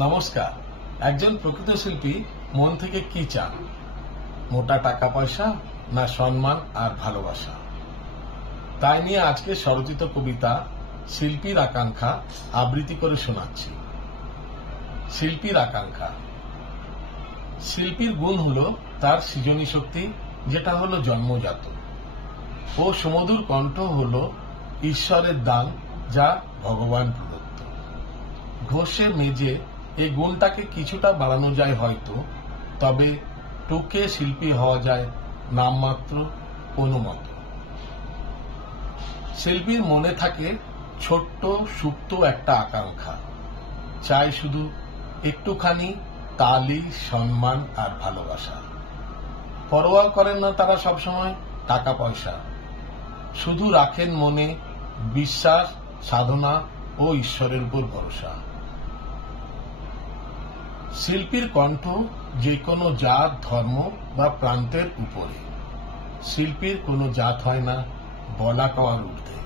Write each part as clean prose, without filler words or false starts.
নমস্কার। একজন প্রকৃত শিল্পী মন থেকে কি চান? মোটা টাকা পয়সা না সম্মান আর ভালোবাসা? তাই নিয়ে আজকে স্বরচিত কবিতা শিল্পীর আকাঙ্ক্ষা আবৃত্তি করে শোনাচ্ছি। শিল্পীর আকাঙ্ক্ষা। শিল্পীর গুণ হলো তার সৃজনী শক্তি, যেটা হলো জন্মজাত, ও সুমধুর কণ্ঠ হলো ঈশ্বরের দান, যা ভগবান প্রদত্ত। ঘষে মেজে এই গুণটাকে কিছুটা বাড়ানো যায় হয়তো, তবে টুকে শিল্পী হওয়া যায় নামমাত্র কোনো মতো। শিল্পীর মনে থাকে ছোট্ট সুপ্ত একটা আকাঙ্ক্ষা, চাই শুধু একটুখানি তালি, সম্মান আর ভালোবাসা। পরোয়া করেন না তারা সবসময় টাকা পয়সা, শুধু রাখেন মনে বিশ্বাস, সাধনা ও ঈশ্বরের উপর ভরসা। শিল্পীর কণ্ঠ যে কোনো জাত, ধর্ম বা প্রান্তের উপরে। শিল্পীর কোনো জাত হয় না বলা কওয়ার ঊর্ধ্বে।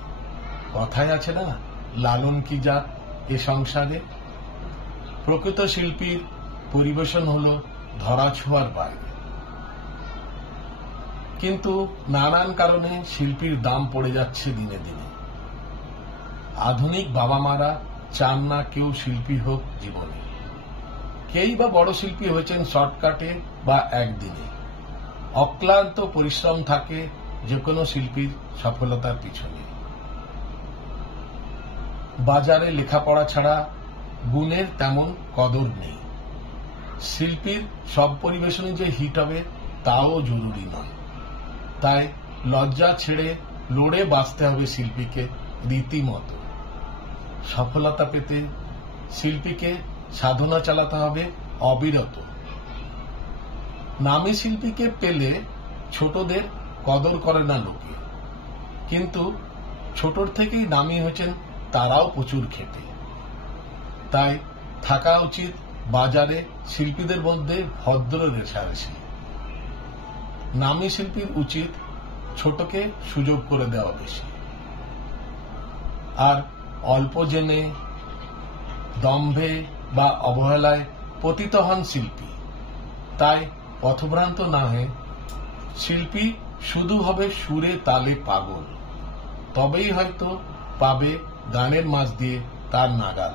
কথায় আছে না, লালন কি জাত এ সংসারে। প্রকৃত শিল্পীর পরিবেশন হলো ধরা ছোঁয়ার বাইরে। কিন্তু নানান কারণে শিল্পীর দাম পড়ে যাচ্ছে দিনে দিনে। আধুনিক বাবা মারা চান না কেউ শিল্পী হোক জীবনে। কেই বা বড় শিল্পী হয়েছেন শর্টকাটে বা একদিনে। অক্লান্ত পরিশ্রম থাকে যে কোনো শিল্পীর সফলতার পিছনে। বাজারে লেখাপড়া ছাড়া গুণের তেমন কদর নেই। শিল্পীর সব পরিবেশনে যে হিট হবে তাও জরুরি নয়। তাই লজ্জা ছেড়ে লড়ে বাঁচতে হবে শিল্পীকে রীতিমতো। সফলতা পেতে শিল্পীকে সাধনা চালাতে হবে অবিরত। নামী শিল্পীকে পেলে ছোটদের কদর করে না লোকে, কিন্তু ছোটর থেকেই নামী হয়েছেন তারাও প্রচুর খেটে। তাই থাকা উচিত বাজারে শিল্পীদের মধ্যে ভদ্র রেশারেশি। নামী শিল্পীর উচিত ছোটকে সুযোগ করে দেওয়া বেশি। আর অল্প জেনে, দম্ভে বা অবহেলায় পতিত হন শিল্পী। তাই পথভ্রান্ত না হয়ে শিল্পী শুধু হবে সুরে তালে পাগল, তবেই হয়তো পাবে গানের মাঝ দিয়ে তার নাগাল।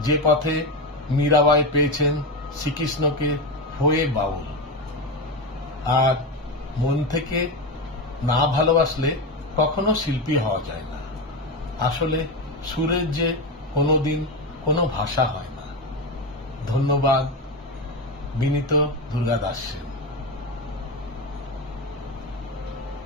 যে পথে মীরাবাই পেয়েছেন শ্রীকৃষ্ণকে হয়ে বাউল। আর মন থেকে না ভালোবাসলে কখনো শিল্পী হওয়া যায় না। আসলে সুরের যে কোনোদিন কোনো ভাষা হয় না। ধন্যবাদ। বিনীত দুর্গা দাস।